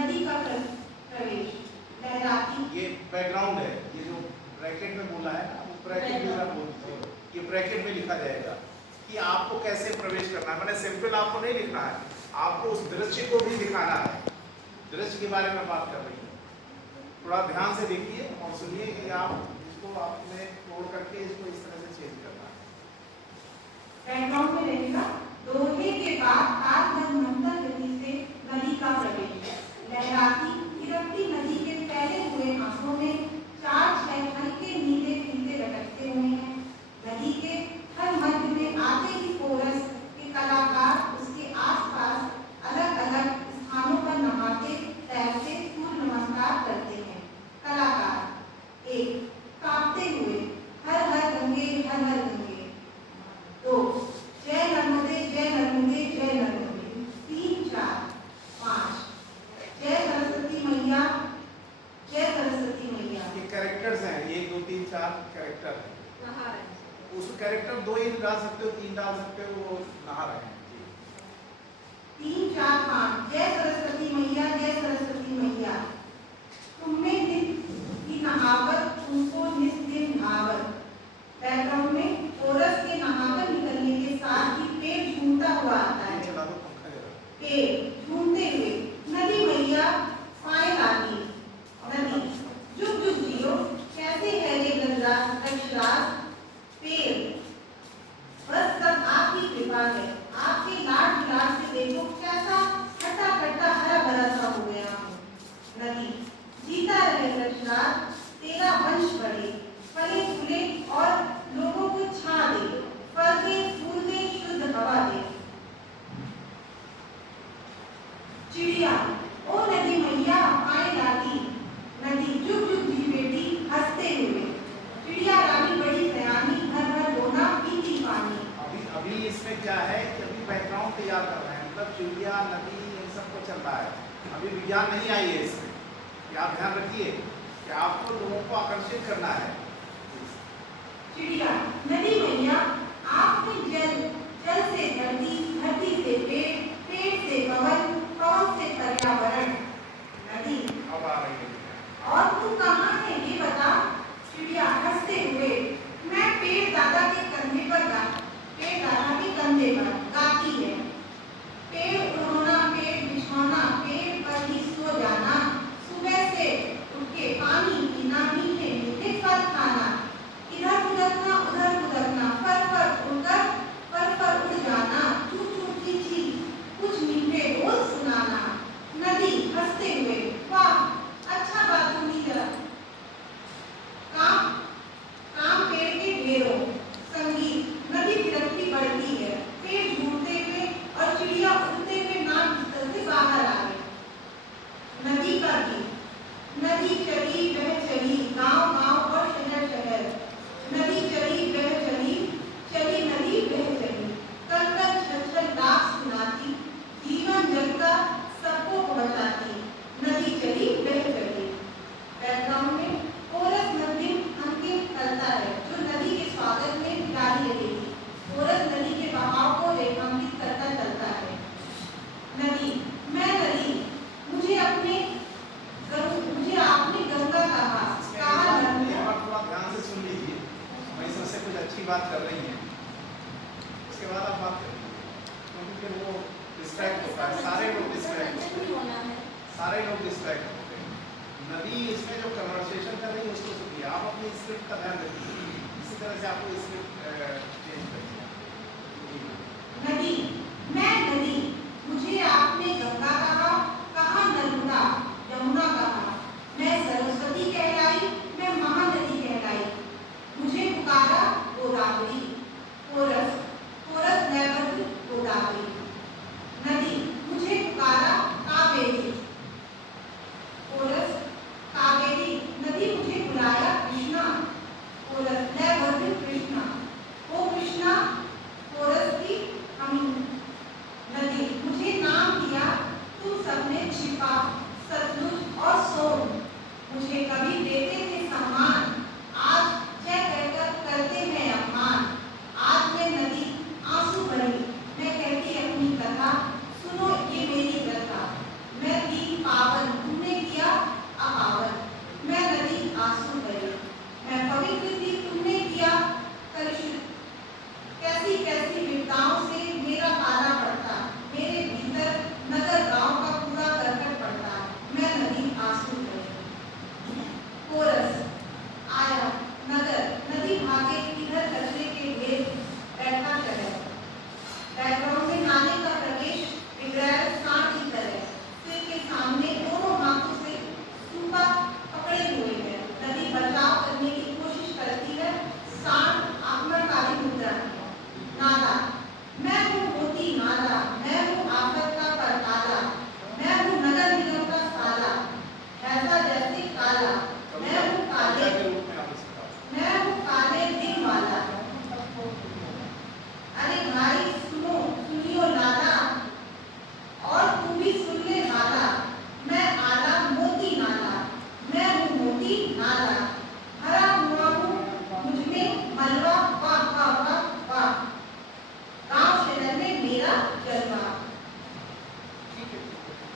नदी का प्रवेश लहराती। ये बैकग्राउंड है, ये जो ब्रैकेट में बोला है ना, वो ब्रैकेट में बोलते हो, ये ब्रैकेट में लिखा जाएगा कि आपको कैसे प्रवेश करना है। मैंने सिंपल आपको नहीं लिखना है, आपको उस दृश्य को भी दिखाना है। दृश्य के बारे में बात कर रही है, थोड़ा ध्यान से देखिए और सुनिए कि आप इसको आपने तोड़ करके इसको इस तरह से चेंज करना है। बैकग्राउंड में रहेगा दोहे के बाद आग मंथर गति से नदी का प्रवेश लहराती गिरफ्ती नदी के फैले हुए आंखों में 4-6 हल्के नीले फीते लटकते हुए हैं। नदी के हर मध्य में आते ही कोरस के कलाकार उसके आसपास अलग अलग स्थानों पर नहाते तैरते सूर्य नमस्कार करते हैं। कलाकार 1 कांपते हुए हर हर गंगे हर हर गंगे। 2 जय नर्मदे जय नर्मदे जय नर्मदे। 3 4 5 जय सरस्वती मैया जय सरस्वती मैया। ये कैरेक्टर्स हैं, 1 2 3 4 कैरेक्टर हैं। उस कैरेक्टर 2 ही डाल सकते हो, 3 डाल सकते हो, वो नहा रहे हैं। 3 4 5 जय सरस्वती मैया जय सरस्वती मैया। तुम्हें नित की नहावत तुमको नित दिन भावत। बैकग्राउंड में कोरस के नहाकर निकलने के साथ ही पेड़ झूमता हुआ आता है। चला दो पंखा जरा। पेड़ झूमते हुए नदी मैया पाए लागी। नदी जुग जुग जियो कैसे है ये गजराज। पेड़ बस सब आपकी कृपा है, आपके लाड दुलार से देखो कैसा खट्टा खट्टा हरा भरा सा हो गया हूँ। नदी जीता रहे गजराज तेरा वंश बढ़े, फले फूले और लोगों को छा दे, फल दे फूल दे शुद्ध हवा दे। चिड़िया ओ नदी मैया पाए लागी। नदी जुग जुग जी बेटी हंसते हुए। चिड़िया रानी बड़ी सयानी भर भर दोना पीती पानी। अभी इसमें क्या है कि अभी बैकग्राउंड तैयार कर रहे हैं, मतलब चिड़िया नदी इन सबको चल रहा है, अभी विज्ञान नहीं आई है इसमें। क्या आप ध्यान रखिए कि आपको लोगों को आकर्षित करना है। चिड़िया नदी मैया आपने जल जल से धरती धरती से पेड़ पेड़ से पवन पवन से पर्यावरण। नदी अब आ रही है। और तू कहाँ है ये बता। चिड़िया हंसते हुए मैं पेड़ दादा के कंधे पर पेड़ दादा के कंधे पर गाती है। पेड़ उड़ना पेड़ बिछौना पेड़ पर ही सो जाना, सुबह से उठ के पानी पीना मीठे मीठे फल खाना, इधर फुदकना उधर फुदकना फर फर उड़ जाना, चू चू ची ची कुछ मीठे बोल सुनाना। नदी हंसते हुए वाह अच्छा बात सुनी जरा। काम पेड़ के ढेरों संगीत नदी विरक्ति बढ़ती है। पेड़ झूमते हुए और चिड़िया उड़ते हुए नाक स्थल से बाहर आ गए। नदी का गीत नदी चली वह चली गांव गांव और शहर शहर। नदी चली वह चली चली नदी वह चली कल कल छल छल डाक सुनाती, जीवन जल का सबको पहुंचाती। नदी चली वह चली। बैकग्राउंड में कोरस मध्यम अंतिम चलता है जो नदी के स्वागत में जारी रहेगी। कोरस नदी के बहाव को रेखांकित करता चलता है। नदी मैं नदी मुझे आपने गंगा कहा नर्मदा। थोड़ा ध्यान से सुन लीजिए, वही सबसे कुछ अच्छी बात कर रही हैं, उसके बाद आप बात करिए, क्योंकि फिर वो डिस्ट्रैक्ट होता है, सारे लोग डिस्ट्रैक्ट होते हैं। नदी इसमें जो कन्वर्सेशन कर रही है उसको सुनिए, आप अपनी स्क्रिप्ट का ध्यान रखिए, इसी तरह से आपको स्क्रिप्ट चेंज करिए। नदी मैं नदी मुझे आपने गंगा कहा नर्मदा यमुना कहा, मैं सरस्वती कहलाई मैं महानदी कहलाई, मुझे पुकारा गोदावरी। कोरस नैबद्ध गोदावरी। नदी मुझे पुकारा कावेरी। कोरस कावेरी नदी मुझे बुलाया कृष्णा। कोरस नैबद्ध कृष्णा। ओ कृष्णा कोरस की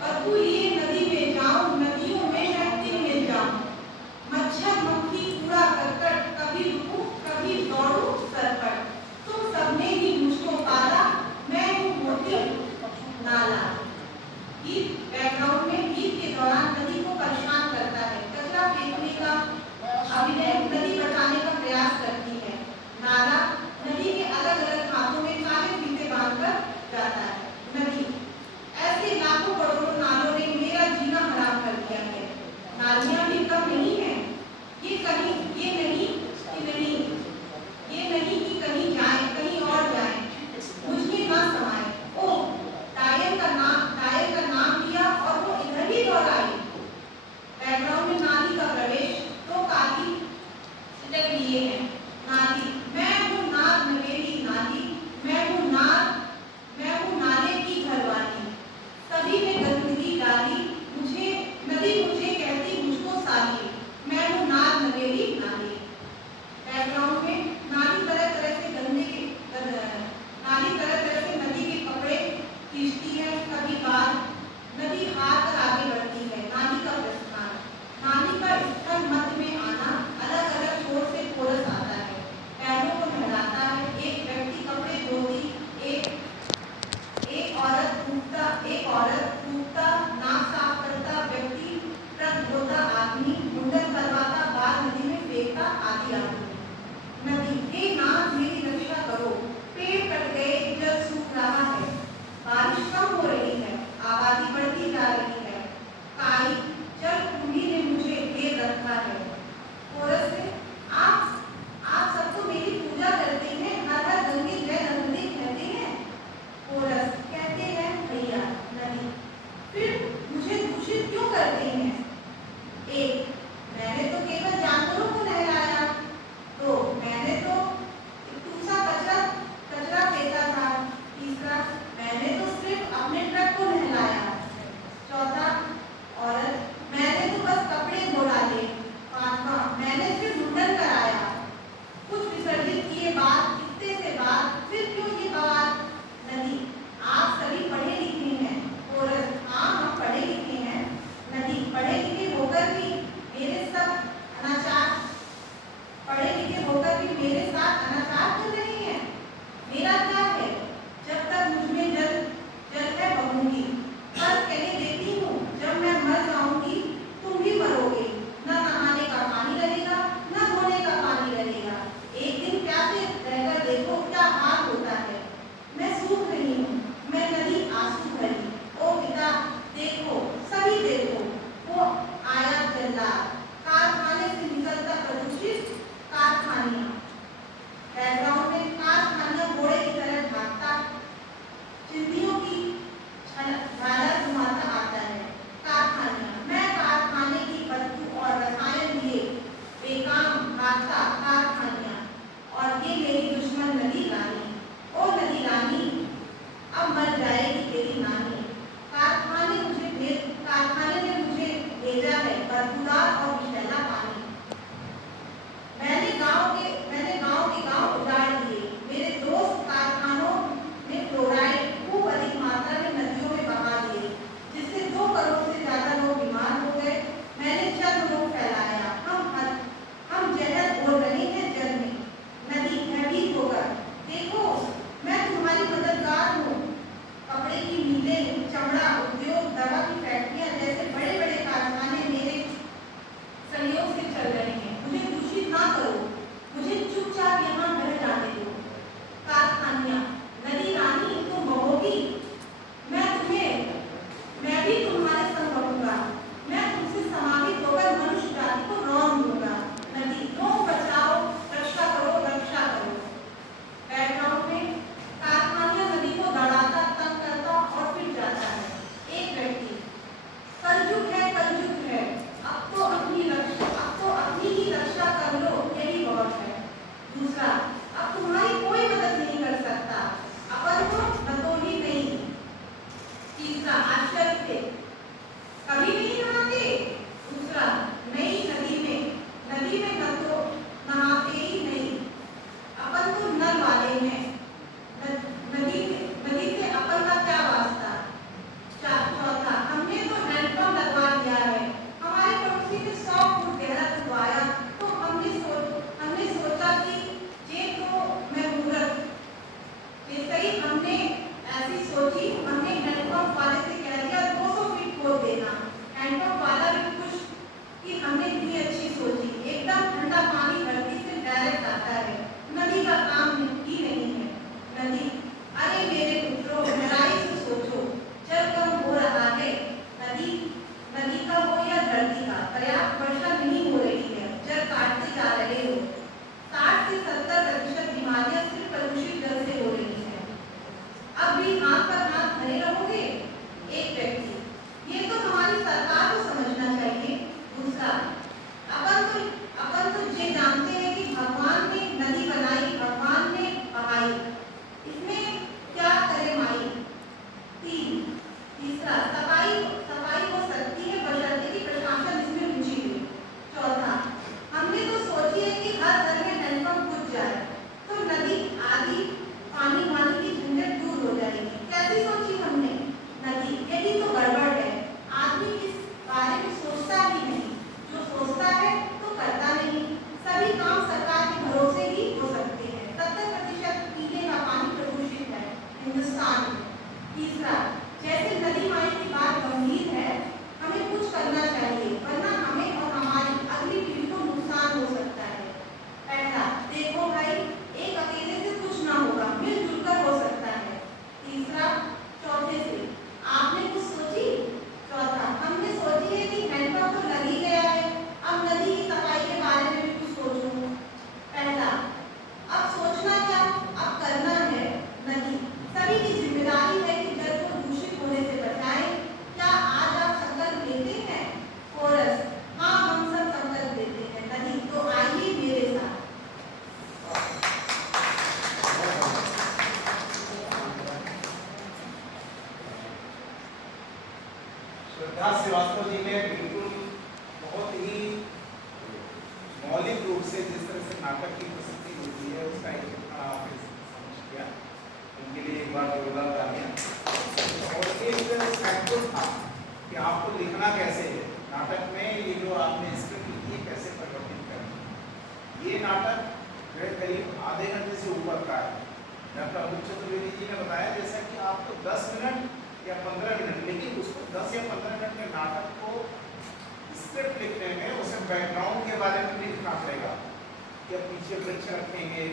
बदबू लिए नदी में जाऊं, नदियों में मैं तिल मिल जाऊं। मच्छर मक्खी कूड़ा करकट, कभी रुकूं कभी दौड़ूं सरपट। तुम सबने ही मुझको पाला, मैं हूँ मोती नाला। गीत बैकग्राउंड में गीत के दौरान नदी को परेशान करता है। कचरा फेंकने का अभिनय नदी बचाने का प्रयास करती है। नाला नदी के अलग अलग हाथों में काले फीते बांधकर जाता है। नदी ऐसे लाखों करोड़ों नालों ने मेरा जीना हराम कर दिया है। नालियां भी कम नहीं है, ये नहीं कि कहीं जाए कहीं और जाए, मुझ में ना समाए। ओ डायल का नाम लिया और वो श्रद्धा श्रीवास्तव जी ने बिल्कुल बहुत ही मौलिक रूप से जिस तरह से नाटक की प्रस्तुति होती है उसका एक आपने समझ किया, उनके लिए एक बार जोरदार तालियां। और एक फैक्टर था कि आपको लिखना कैसे है नाटक में, ये जो आपने स्क्रिप्ट लिखी है कैसे परिवर्तित करना। ये नाटक करीब आधे घंटे से ऊपर का है। डॉक्टर अमित चतुर्वेदी जी ने बताया जैसा कि आपको 10 मिनट या 15 मिनट, लेकिन उसको 10 या 15 मिनट के नाटक को स्क्रिप्ट लिखने में उसे बैकग्राउंड के बारे में भी लिखना पड़ेगा कि अब पीछे वृक्ष रखेंगे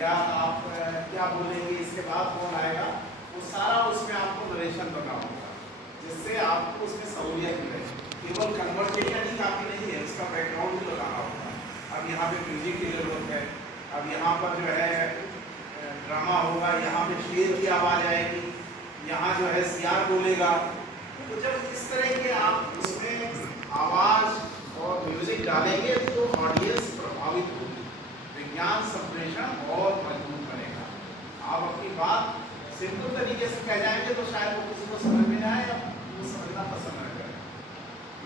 या आप क्या बोलेंगे, इसके बाद कौन आएगा, वो सारा उसमें आपको नरेशन करना होगा जिससे आपको उसमें सहूलियत मिले। केवल कन्वर्सेशन ही काफ़ी नहीं है, उसका बैकग्राउंड भी लगाना होगा। अब यहाँ पे म्यूजिक की जरूरत है, अब यहाँ पर जो है ड्रामा होगा, यहाँ पे शेर की आवाज़ आएगी, यहाँ जो है सियार बोलेगा। तो जब इस तरह के आप उसमें आवाज़ और म्यूजिक डालेंगे तो ऑडियंस प्रभावित होगी, विज्ञान संप्रेषण और मजबूत बनेगा। आप अपनी बात सिंपल तरीके से कह जाएंगे तो शायद वो किसी को समझ में आए या वो समझना पसंद न करें,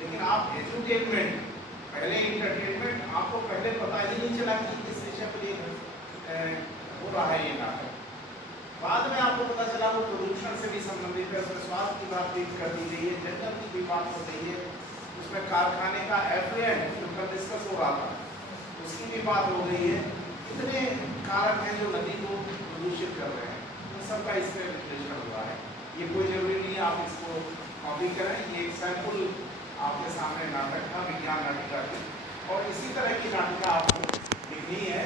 लेकिन आप एजुटेनमेंट पहले इंटरटेनमेंट, आपको पहले पता ही नहीं चला कि किस विषय पर हो रहा है ये नाटक, बाद में आपको पता चला वो प्रदूषण से भी संबंधित है, उसमें स्वास्थ्य की बात भी कर दी गई है, जंगल की भी बात हो रही है, उसमें कारखाने का एफ्लुएंट जो कल डिस्कस हो रहा था उसकी भी बात हो गई है। कितने कारक हैं जो नदी को प्रदूषित कर रहे हैं, उन सबका इसमें विश्लेषण हुआ है। ये कोई जरूरी नहीं है आप इसको कॉपी करें, ये एक सैंपल आपके सामने नाटक था विज्ञान नाटिका की, और इसी तरह की नाटिका आपको लिखनी है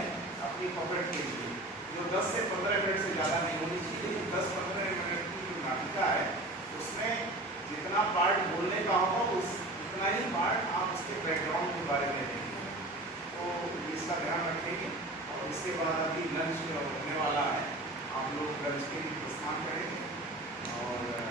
अपनी पकड़ के लिए, जो 10 से 15 मिनट से ज़्यादा नहीं होनी चाहिए। 10-15 मिनट की जो नाटिका है उसमें जितना पार्ट बोलने का होगा उतना ही पार्ट आप उसके बैकग्राउंड के बारे में देंगे, तो इसका ध्यान रखेंगे। और इसके बाद अभी लंच होने वाला है, आप लोग लंच के लिए प्रस्थान करेंगे और